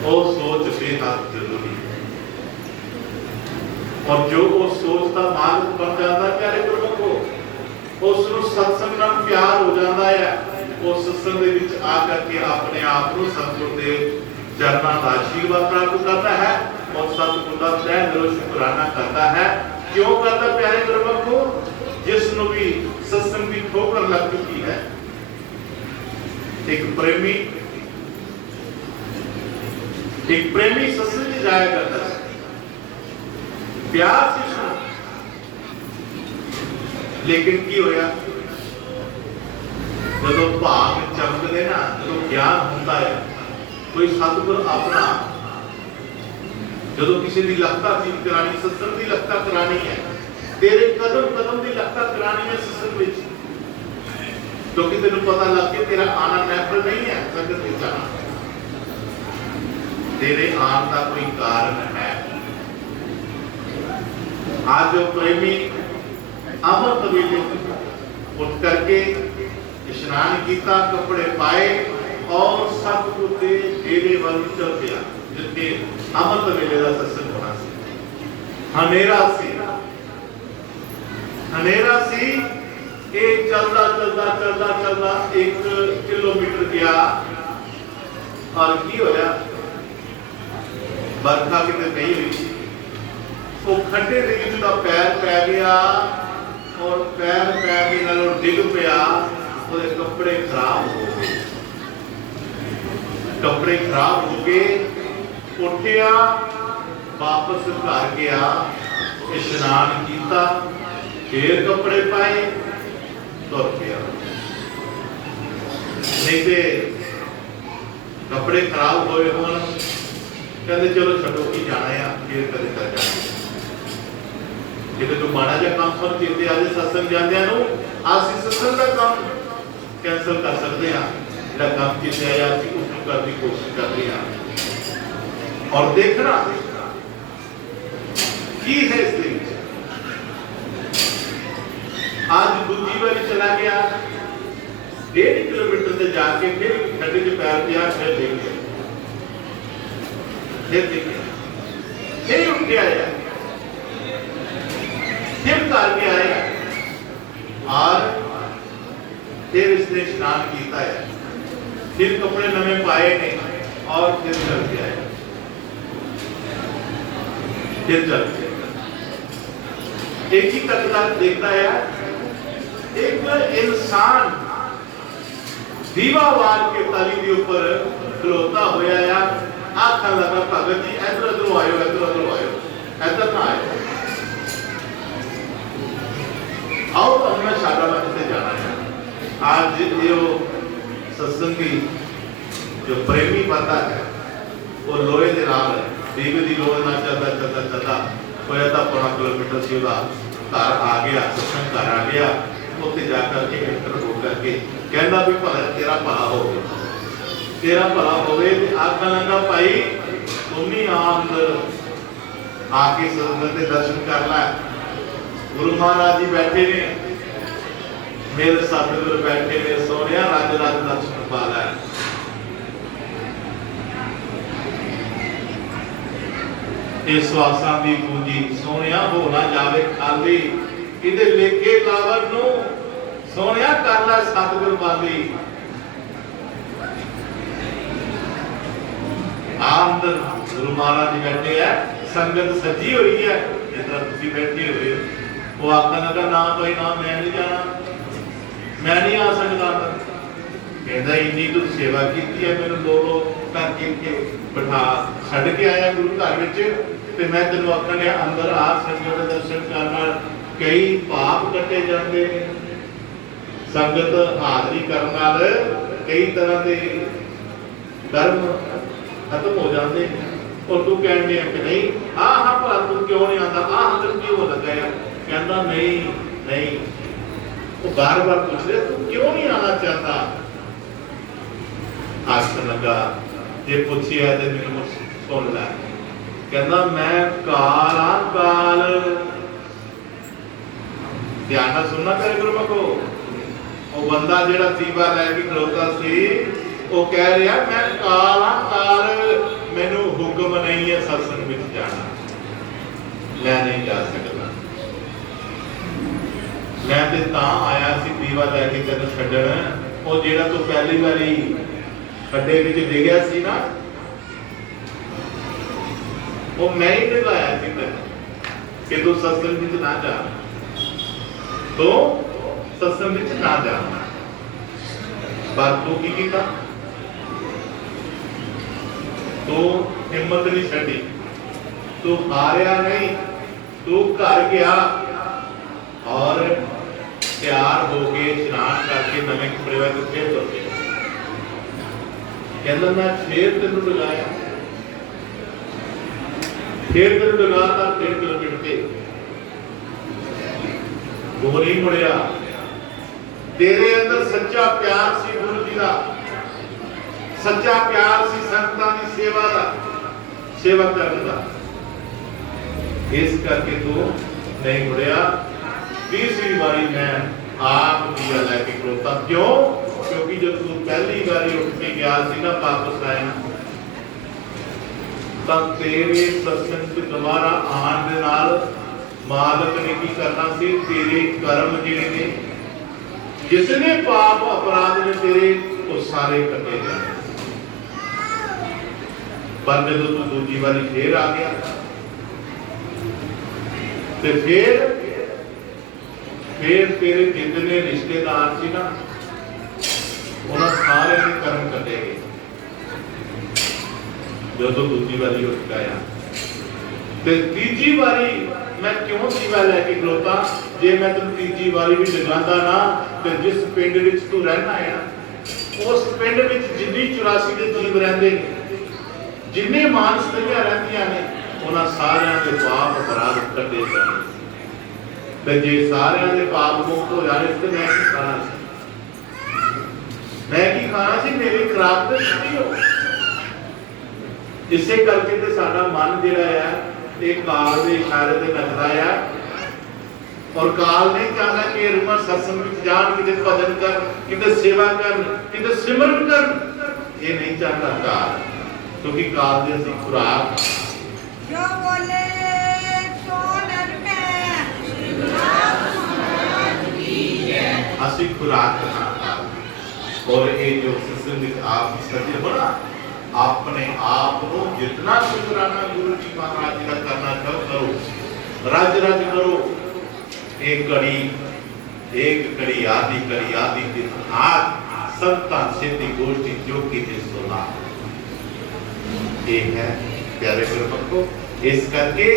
वो सोच बेहद जरूरी है। और जो वो सोच का मार्ग बन जाता है प्यारे गुरमुखो, उसनु सत्संग नाल प्यार हो जाता है, वो सत्संग दे विच आकर के अपने आप को सतगुरु दे चरनां दा आशीर्वाद प्राप्त करता है और सतगुरु दा तहे दिलों शुकराना करता है। क्यों करता प्यारे गुरमुखो, जिसनु भी सत्संग की ठोकर लग चुकी है। एक प्रेमी सत्संग जाया करता है, प्यार से सुनो, लेकिन की होया जदों भाग चमकदे ना, जदों ज्ञान होता है, कोई सतगुर अपना जदों किसी की लखता चीज करानी, सत्संग की लखता करानी है, तेरे कदम कदम की लखता करानी है सत्संग विच, क्योंकि तेन पता लग के तेरा आना नैचुरल नहीं है। संगत विच आना तेरे आन का कोई कारण है। आज जो प्रेमी अमृत वेले उठ करके स्नान किया, कपड़े पाए और सतगुरु के डेरे वाल चल गया, जिसके अमृत वेले का सत्संग होना सी। हनेरा सी ये चलता चलता चलता चलता 1 किलोमीटर गया और की होया बरखा कितने नहीं हुई वो खड्डे दे विच दा पैर पै गया और पैर पैर के नालों डिग पिया ਉਹਦੇ कपड़े खराब हो गए कपड़े खराब हो गए उठिया वापस घर गया इशनान किया फिर कपड़े पाए तुर गया नहीं तो कपड़े खराब होए होन कहते चलो छो की जाना है फिर कदे कर जाना कितने तो माड़ा जा काम सुन चेते आज सत्संग जांदियां नु आसी सत्संग का काम कैंसल कर सकते हैं जो काम चेते आया उसको करने की कोशिश करते हैं और देखना की है इस दिन आज दूसरी बार चला गया 1.5 किलोमीटर से जाके फिर खड्डे च पैर दिया फिर देखे फिर उठ के आया फिर करके आया और फिर इसने स्नान किया है फिर कपड़े नवे पाए नहीं और फिर चल के आया फिर चल के एक ही कदम देखता है एक इंसान दीवावार के तली के ऊपर खलोता होया या आखन लगा भगत जी इधर उधर आयो इधर ना आयो आओ तो हमने शादाबाद से जाना है आज जो सत्संगी जो प्रेमी बंदा है वो लोहे के नाल है दीवे दी लोहे ना चलता चलता चलता होया था 1.5 किलोमीटर से वह घर आ गया सत्संग घर आ गया उत्थे जाकर के एंटर हो करके कहना भी भला तेरा भला होवे आखन लगा भाई तुम ही अंदर आके सत्संग के दर्शन कर ला गुरु महाराज जी बैठे ने मेरे सतगुरु बैठे ने सोनिया राज राज दर्शन पा लै श्वासां दी पूंजी सोनिया हो ना जावे खाली इहदे लेखे लावन नूं सोनिया कर लै सतगुरु बाली अंदर गुरु महाराज जी बैठे है संगत सजी हुई है जिस तरह तुसीं बैठे हुए हो वो आखन लगा ना भाई ना मैं नहीं जाना मैं नहीं आ सकता कहता इन्नी तू सेवा की है मैंने लो करके बिठा छड़ के आया गुरु घर में मैं तेन आखन अंदर आ संगत दर्शन करना कई पाप कटे जाते संगत हाजरी करने कई तरह के कर्म खत्म हो जाते और तू कह दे कि नहीं हाँ हाँ भला तू क्यों नहीं आता अंदर क्यों लगा है कहता नहीं नहीं वो बार बार पूछ रहे तू क्यों नहीं आना चाहता आखन लगा ये पूछिया तो मैंने सुन लै कहता मैं काल काल ध्यान सुनना तेरे गुरु को वो बंदा जेड़ा दीवा लैके खलोता सी वो कह रहा मैं काल काल मैनू हुक्म नहीं है सत्संग में जाना मैं नहीं जा सकता मैं ते तां आया सी दीवा लैके तेन छड्डण वो जेड़ा तू पहली बारी खड्डे विच डिग्या सी ना वो मैं ही डिगाया सी तेन कि तू सत्संग विच ना जा तो सत्संग विच ना जा पर तू की कीता तू हिम्मत नहीं छड्डी तू हारिया नहीं तू घर गया और तैयार हो गए स्नान करके नवे कपड़े वाले फिर तुर गए कहता मैं फिर तेन लगाया फिर तेन लगाता 1.5 किलोमीटर से वो नहीं मुड़िया तेरे अंदर सच्चा प्यार सी गुरु जी का सच्चा प्यार सी संगतां की सेवा का सेवा करने का इस करके तू नहीं मुड़िया तीसरी बारी मैं आप दिया लैके खलोता क्यों क्योंकि जब तू पहली बारी उठ के गया सी ना वापस आया तब तेरे सत्संग दोबारा आने दे नाल मालक ने की करना सी तेरे कर्म जिहड़े ने जितने पाप अपराध ने तेरे वो सारे कटे जाने। पर जब तू दूजी वाली फिर आ गया तो फिर तेरे जितने रिश्तेदार सी ना उन्होंने सारे के कर्म कटे गए। जो तो दूजी वाली उठ गया ते तीजी वारी मैं क्यों दीवा लैके खलोता जे मैं तेन तीजी वारी भी जगांदा ना ते जिस पिंड विच तू रहना है उस पिंड विच जिन्नी 84 दे जीव रहंदे ने जिन्ने मान स्त्रियां रहंदियां ने उन्हां सारियां दे पाप अपराध कटे जाने। ते जे सारियां दे पाप मुक्त हो जाने ते मैं की खाना सी मैं की खाना सी मेरी खराब ते छुट्टी हो। इसे करके ते साडा मन जिहड़ा है ये काल के इशारे से नचता है और काल नहीं चाहता कि रूमा सत्संग में जान किते भजन कर किते सेवा कर किते सिमरन कर ये नहीं चाहता काल क्योंकि काल की असली खुराक जो बोले सो नरके असली खुराक और ये जो सत्संग आप सच्चे बना अपने आप को जितना शुक्राना गुरु जी महाराज जी का करना चाहो करो रज रज करो एक कड़ी आदि दिन आज संता सिद्धि गोष्ठी जो की सुना ये है प्यारे गुरु इस करके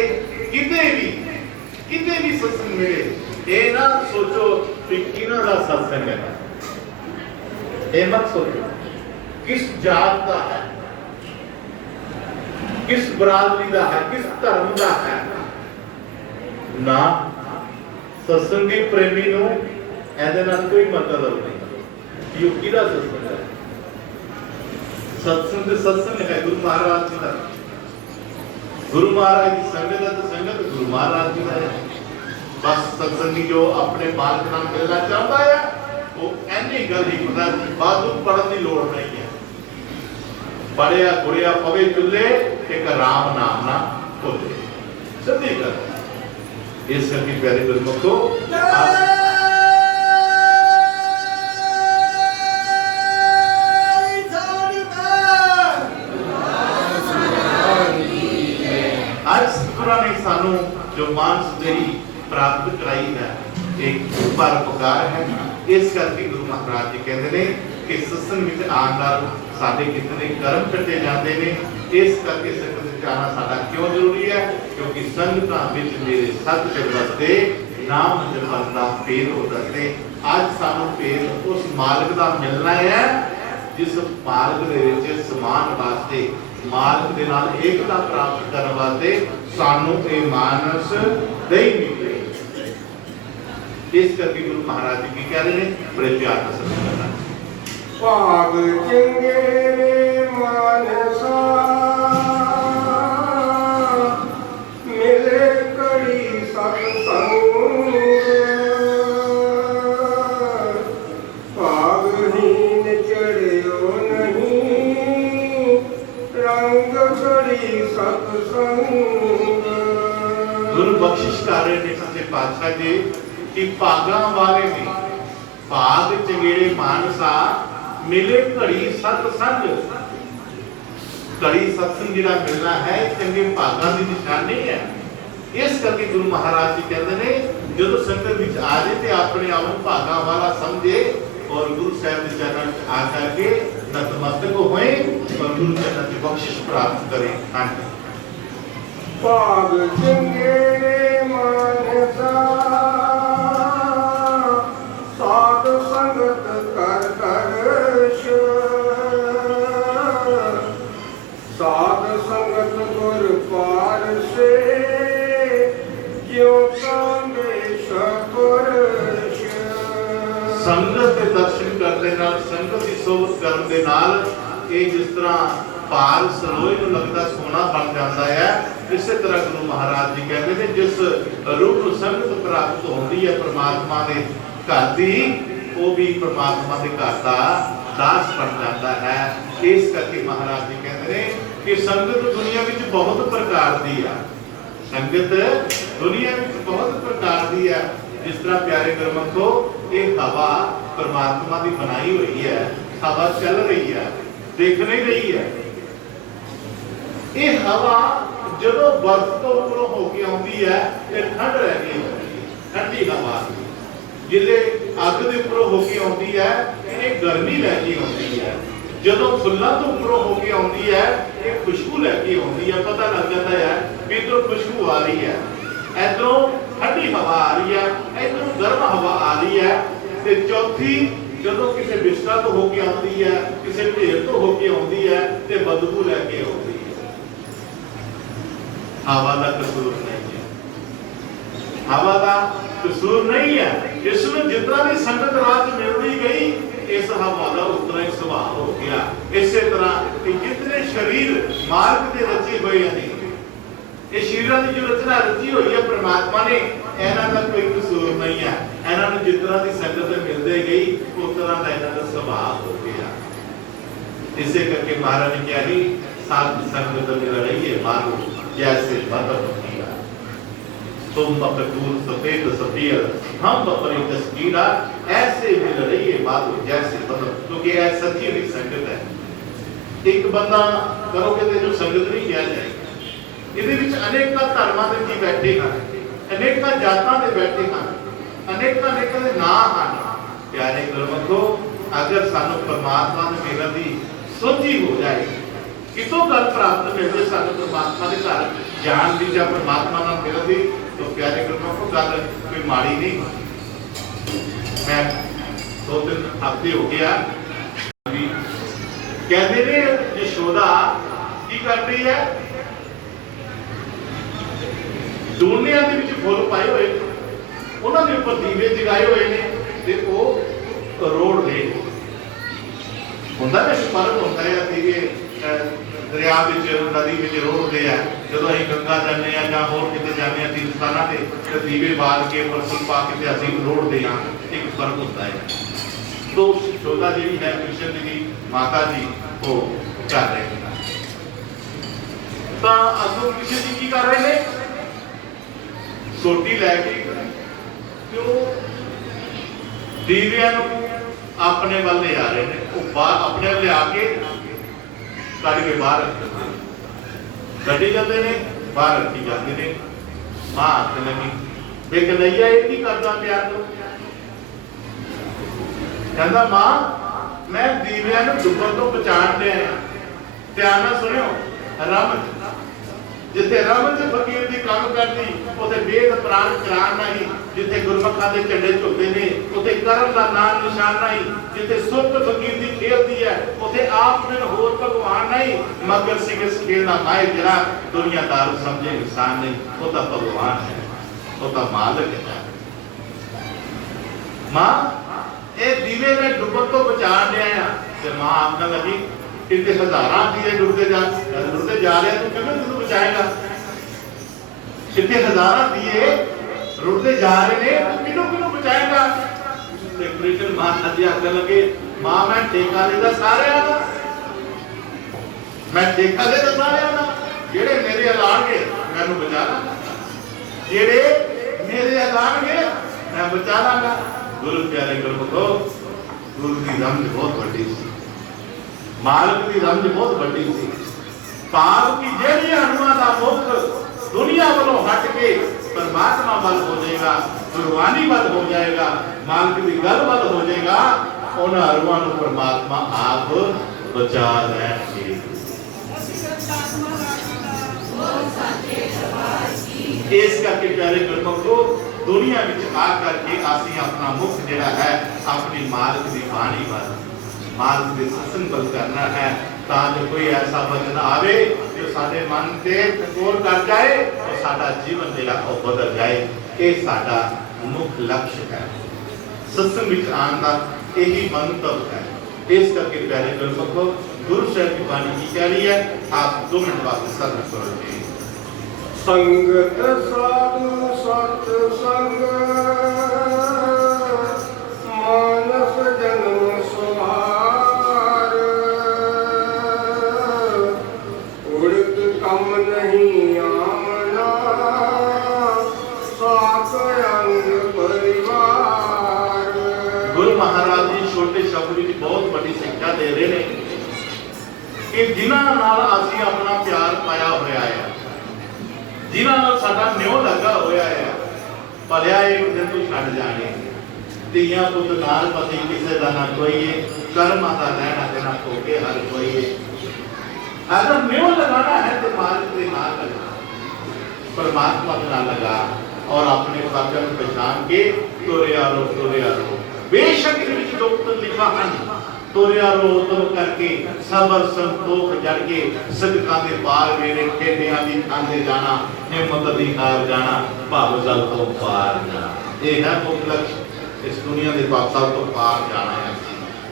कितने भी सत्संग मिले ये ना सोचो कि किना दा सत्संग है ये मत सोचो किस जात का है किस बरादरी का है किस धर्म का है ना सत्संगी प्रेमी नु एदे नाल कोई मतलब नहीं यो किदा सत्संग है सत्संग है गुरु महाराज जी का गुरु महाराज की संगत है तो संगत गुरु महाराज जी का है। बस सत्संगी जो अपने मार्ग नाल मिलना चाहता है वो ऐनी गल ही पता बादू पढ़न की लोड़ नहीं है पढ़िया गुड़िया पवे चुले एक राम नाम ना खोले सभी कर इस करके प्यारे गुरुमुख को आज सतगुਰਾਂ ने सानू जो मानस देही प्राप्त कराई है एक परोपकार है। इस करके गुरु महाराज जी कहते हैं कि सत्संग विच आउण नाल साडे कितने कर्म कटे जाते हैं। इस करके संगत जाना साडा क्यों जरूरी है क्योंकि संगतां विच मेरे सत ते वसते नाम जपन दा फेर हो दसते आज सानू फेर उस मार्ग दा मिलना है जिस मार्ग दे विच समान वास्ते मार्ग दे नाल एकता प्राप्त करन वास्ते सानू ये मानस दई मिले। इस करके गुरु महाराज जी की कह रहे हैं बड़े प्यार का सत्संग करना भाग चंगे मानसा मिले कड़ी सत्संग भागहीन चढ़ियो नहीं रंग कड़ी सत्संग। गुरु बख्शिश कर रहे हैं सच्चे पातशाह जी कि भागा वाले ने भाग चंगेरे मानसा मिले घड़ी सत्संग घड़ी सत्संग जिहड़ा मिलना है चंगे भागां दी निशानी है। इस करके गुरु महाराज जी कहते हैं जो संगत विच आ जाए तो अपने आप को भागां वाला समझे और गुरु साहब के चरणों में आकर के नतमस्तक होए और गुरु चरणों की बख्शिश प्राप्त करें। हाँ भाग चंगे मानसा साध संगत कर साध संगत गुर पार से ज्यों कामेश पुरुष। संगत के दर्शन करने नाल संगत की सोबत करन दे नाल ये जिस तरह पाल सरोए ਨੂੰ लगता सोना बन जाता है इस तरह गुरु महाराज जी कहते हैं जिस रूप संगत प्राप्त होती है परमात्मा ने घर दी वो भी परमात्मा के घर का दास बन जाता है। इस करके महाराज जी कहते हैं कि संगत दुनिया में बहुत प्रकार दी है संगत दुनिया में बहुत प्रकार दी है जिस तरह प्यारे गुरमुखो एक हवा परमात्मा की बनाई हुई है, हवा चल रही है, दिख नहीं रही है। ये हवा जो बर्फ तो उपरों होके आती है, ये ठंड रह गई होती है, ठंडी हवा। जिले अग के उपरों होके आती है, ये गर्मी लैके आती है। जो फुलों तो उपरों होके आती है, ये खुशबू लैके आती है। पता लग जाता है कि इधरों खुशबू आ रही है, इधरों ठंडी हवा आ रही है, इधरों गर्म हवा आ रही है। ते चौथी जो किसी बिस्तर तो होके आती है, किसी ढेर तो होके आती है, ते बदबू लैके आती है। हवा का कसूर नहीं है, हवा का कसूर नहीं है। इसमें जितना भी संगत रात मिलती गई, इस हवा का उतना ही स्वभाव हो गया। इसी तरह कि जितने शरीर मार्ग के रचे हुए हैं, ये शरीरों की जो रचना रची हुई है परमात्मा ने, इन्हां का कोई कसूर नहीं है। इन्हां नूं जितना की संगत मिलती गई, उतना का इन्हां का स्वभाव हो गया। इसे करके महाराज ने कहा ही साथ संगत मिल रही है मानो जैसे बदल हीरा, तुम बकूल सफेद सफेद हम अपनी तस्वीर, ऐसे मिल रही है मानो जैसे बदल। क्योंकि यह सच्ची हुई संगत है। एक बंदा करोगे तो जो संगत नहीं किया जाएगा। ये अनेक धर्मां के जी बैठे हैं, अनेक जातां के बैठे हैं, अनेक के नाम हैं। प्यारे गुरमखो, अगर सानू परमात्मा ने मिलण दी सोची हो जाए, कितों गल प्राप्त मिल जाए सानू परमात्मा के घर जान दी या परमात्मा नाल मिलण दी, तो प्यारे गुरमखो गल कोई माड़ी नहीं। मैं 2-3 हफ्ते हो गया कहते ने यशोदा की कर रही है, डोलियां दे विच फुल पाए हुए, उन्हां दे उपर दीवे जगाए हुए ने, ते ओ रोड दे हुंदा है फर्क होता है। दीवे दरिया विच नदी विच रोड दे है, जदों असीं गंगा जाने आ जां होर किते जाने आ तीर्थ स्थानां ते दीवे बाल के उपर फुल पा के असीं रोड दे आ, एक फर्क होता है। तो यशोदा जी है कृष्ण जी माता जी वो कर रहे हैं, तो अगों कृष्ण जी की कर रहे हैं, सोटी लैके क्यों दीवियां अपने वाल ले आ रहे हैं। वो अपने ले आके कट के बाहर कटी जाते हैं, बाहर रखी जाते हैं। मां हाथ लगी वे कन्हैया ये की करता प्यार तो कहता मां मैं दीवियां डुबन तो बचाण लिया। ध्यान नाल सुनियो, रम जिथे रमन से फकीर की काम करती, उसे वेद प्राण करार नहीं। जिथे गुरमखा के झंडे झुकते ने, उसे कर्म का नाम निशान नहीं। जिथे सुत फकीर की खेलती है, उसे आप में होर भगवान नहीं। मगर सिंह इस खेल का माहिर जरा दुनियादार समझे इंसान नहीं, वो तो भगवान है, वो तो मालिक है। मां ये दीवे में डुबन तो बचा लिया। मां आखने लगी इतने हजारां दिए डुबते जा रहे हैं, तो किਵੇਂ तुझे बचाएगा? इतने हजारां दिए रुड़ते जा रहे हैं, तो किਨੂੰ बचाएगा? कृष्ण महाराज जी आखने लगे मां मैं ठेका लेदा सारिਆਂ ਦਾ, मैं ठेका लेदा सारिਆਂ ਦਾ। ਜਿਹੜੇ ਮੇਰੇ ਐਲਾਨਗੇ ਮੈਨੂੰ ਬਚਾ ਲਾਂਗਾ, ਜਿਹੜੇ ਮੇਰੇ ਐਲਾਨਗੇ मैं बचा लांगा। गुरु प्यारे गुरमुखो, गुरु की रमज बहुत बड़ी सी, मालिक की रमज बहुत बड़ी सी। पाप की जेड़ी हनुमान का मुख दुनिया वालों हट के परमात्मा बल हो जाएगा, गुरबानी बल हो जाएगा, मालिक की गल बल हो जाएगा, उन हनुमान को परमात्मा आप बचा लेंगे। इस करके प्यारे गुरमुखो दुनिया में आकर के आसी अपना मुख जिहड़ा है अपनी मालिक की बाणी वल, मालिक के सत्संग वल करना है, ताकि कोई ऐसा वचन आवे जो साडे मन ते टकोर कर जाए और साडा जीवन जिहड़ा वो बदल जाए। ये साडा मुख्य लक्ष्य है, सत्संग विच आने का यही मंतव है। इस करके प्यारे गुरमुखो गुरु साहिब की बाणी की कह रही है, आप 2 मिनट वास्ते श्रवण करो जी। संगत साधु सत संग मानस जन्म सुधार, उड़त कम नहीं आमना सात अंग परिवार। गुरु महाराज ਜਿਨ੍ਹਾਂ ਨਾਲ ਅਸੀਂ ਆਪਣਾ ਪਿਆਰ ਪਾਇਆ ਹੋਇਆ ਹੈ, ਜਿਨ੍ਹਾਂ ਨਾਲ ਸਾਡਾ ਨਿਉ ਲੱਗਾ ਹੋਇਆ ਹੈ, ਭਲਿਆ ਇੱਕ ਦਿਨ ਤੂੰ ਛੱਡ ਜਾਣੇ। ਧੀਆਂ ਪੁੱਤ ਨਾਲ ਪਤੀ ਕਿਸੇ ਦਾ ਨਾ ਕੋਈਏ, ਕਰਮਾਂ ਦਾ ਲੈਣਾ ਦੇਣਾ ਹੋ ਕੇ ਹਰ ਕੋਈਏ। अगर न्यू लगाना है तो मालिक के नाम लगा, परमात्मा के नाम लगा और अपने वचन पहचान के तुरे आ रो। बेशक इनके दुख लिखा हन तुरे आ रो तुम करके सबर संतोख जड़ के सदका दे पार मेरे खेडियां दी खांदे जाना, हिम्मत दी हार जाना, भाव जल तो पार जाना। ये है मुख्य लक्ष्य इस दुनिया के पासा तो पार जाना है।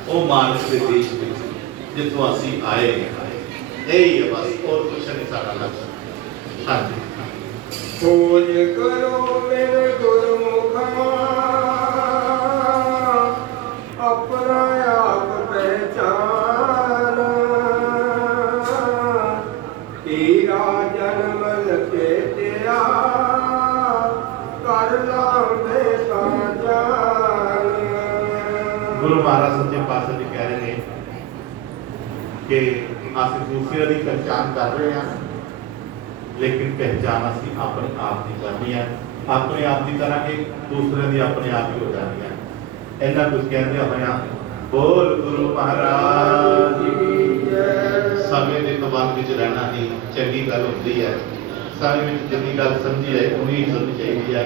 वो मानस के देश में जितों असी आए यही है बस, और कुछ नहीं सारा लक्ष्य। हाँ जी, खोज करो मेरे गुरमुखा, अपना आप पहचाना। तेरा जन्म के तेरा कर लांदे सा जान। गुरु महाराज सच्चे पातशाह जी कह रहे हैं कि ਅਸੀਂ ਦੂਸਰੇ ਦੀ ਪਹਿਚਾਨ ਕਰ ਰਹੇ ਹਾਂ, ਲੇਕਿਨ ਪਹਿਚਾਨ ਅਸੀਂ ਆਪਣੇ ਆਪ ਦੀ ਕਰਨੀ ਹੈ। ਆਪਣੇ ਆਪ ਦੀ ਕਰਾਂਗੇ, ਦੂਸਰੇ ਦੀ ਆਪਣੇ ਆਪ ਹੀ ਹੋ ਜਾਣੀ ਹੈ। ਇੰਨਾ ਕੁਝ ਕਹਿੰਦੇ ਹੋਇਆ ਬੋਲ ਗੁਰੂ ਮਹਾਰਾਜ ਜੀ ਜੈ। ਸਮੇਂ ਦੇ ਪਾਬੰਦ ਵਿੱਚ ਰਹਿਣਾ ਹੀ ਚੰਗੀ ਗੱਲ ਹੁੰਦੀ ਹੈ। ਸਮੇਂ ਵਿੱਚ ਜਿੰਨੀ ਗੱਲ ਸਮਝੀ ਹੈ ਉਨੀ ਸਮਝਣੀ ਚਾਹੀਦੀ ਹੈ,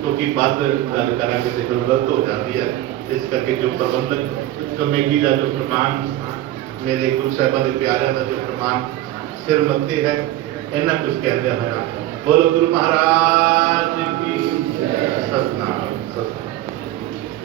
ਕਿਉਂਕਿ ਵੱਧ ਗੱਲ ਕਰਾਂਗੇ ਤੇ ਫਿਰ ਗਲਤ ਹੋ ਜਾਂਦੀ ਹੈ। ਇਸ ਕਰਕੇ ਜੋ ਪ੍ਰਬੰਧਕ ਕਮੇਟੀ ਦਾ ਜੋ ਪ੍ਰਮਾਣ, मेरे गुरु साहिबान के प्यारिਆਂ ਦਾ जो प्रमाण सिर मत्थे है, इन्ना कुछ कहते हैं। बोलो गुरु महाराज की